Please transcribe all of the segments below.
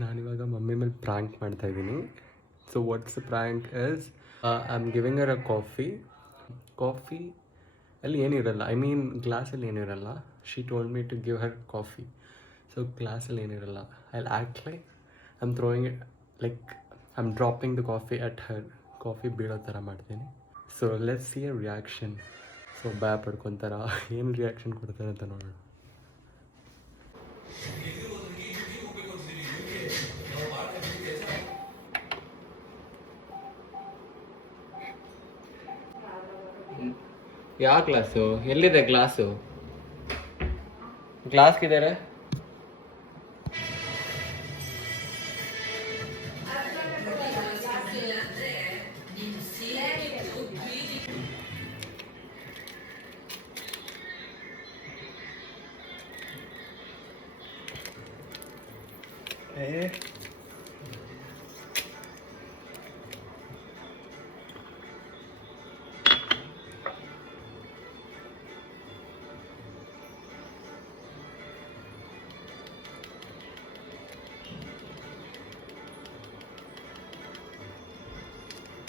ನಾನಿವಾಗ ಮಮ್ಮಿ ಮೇಲೆ ಪ್ರ್ಯಾಂಕ್ ಮಾಡ್ತಾ ಇದ್ದೀನಿ. So what's prank is I am giving uh a coffee ಅಲ್ಲಿ ಏನಿರಲ್ಲ, ಐ ಮೀನ್ ಗ್ಲಾಸಲ್ಲಿ ಏನಿರಲ್ಲ. She told me to give her coffee. So ಗ್ಲಾಸಲ್ಲಿ ಏನಿರಲ್ಲ, I act like I am throwing it, like I am dropping the coffee at her. Coffee ಬೀಳೋ ಥರ ಮಾಡ್ತೀನಿ. So let's see a reaction. So ಭಯ ಪಡ್ಕೊತಾರ, ಏನು ರಿಯಾಕ್ಷನ್ ಕೊಡ್ತಾರೆ ಅಂತ ನೋಡೋಣ. ಯಾವ ಗ್ಲಾಸು? ಎಲ್ಲಿದೆ ಗ್ಲಾಸು? ಗ್ಲಾಸ್ಗಿದ್ದಾರೆ.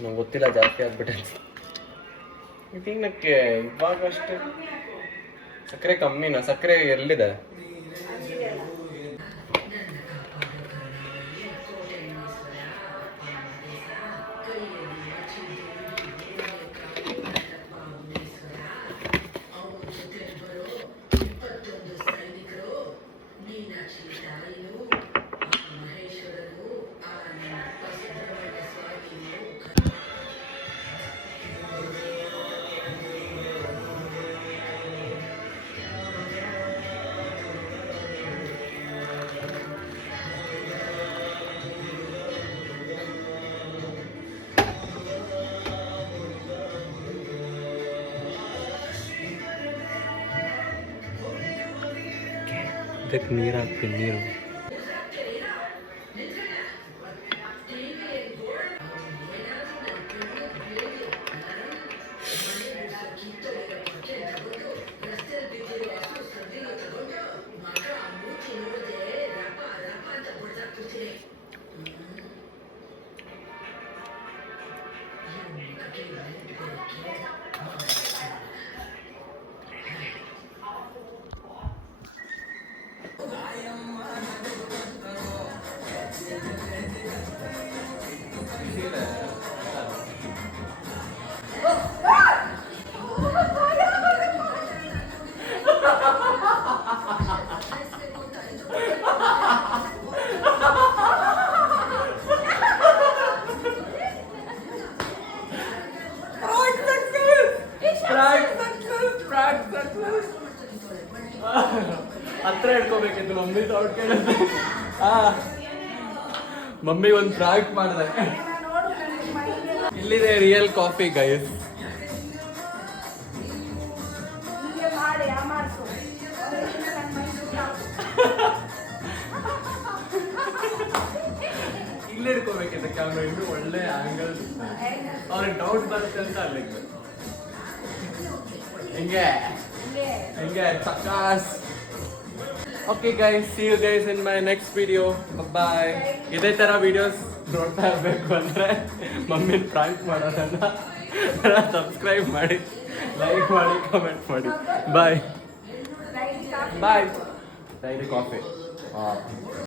ನಂಗೆ ಗೊತ್ತಿಲ್ಲ, ಜಾಸ್ತಿ ಆಗ್ಬಿಟ್ಟೆ. ಐ ಥಿಂಕ್ ನನಗೆ ಇವಾಗ ಅಷ್ಟೇ ಸಕ್ಕರೆ ಕಮ್ಮಿನಾ? ಸಕ್ಕರೆ ಎಲ್ಲಿದೆ? ಇದಕ್ಕೆ ನೀರು ಹಾಕ್ತೀನಿ, ನೀರು. ಹತ್ರ ಇಟ್ಕೋಬೇಕಿತ್ತು ಮಮ್ಮಿ ಸೌಂಡ್ ಕೇಳಿದ್ರೆ. ಮಮ್ಮಿ ಒಂದು ಪ್ರಾಂಕ್ ಮಾಡಿದೆ. ಇಲ್ಲಿದೆ ರಿಯಲ್ ಕಾಫಿ ಗೈಸ್. ಇಲ್ಲೇ ಇಟ್ಕೋಬೇಕಿತ್ತು ಕ್ಯಾಮ್ರಾ, ಇನ್ನೂ ಒಳ್ಳೆ ಆಂಗಲ್. ಅವ್ರಿಗೆ ಡೌಟ್ ಬರುತ್ತೆ ಅಂತ ಅಲ್ಲಿಗೆ ಹಿಂಗೆ ಚಕಾಸ್. Okay guys, see you guys in my next video. Bye. ಇದೇ ಥರ ವಿಡಿಯೋಸ್ ನೋಡ್ತಾ ಇರಬೇಕು ಅಂದರೆ ಮಮ್ಮಿನ ಪ್ರಾಂಕ್ ಮಾಡೋದನ್ನು ಸಬ್ಸ್ಕ್ರೈಬ್ ಮಾಡಿ, ಲೈಕ್ ಮಾಡಿ, ಕಮೆಂಟ್ ಮಾಡಿ. Bye bye. Dairy coffee. ಹಾಂ.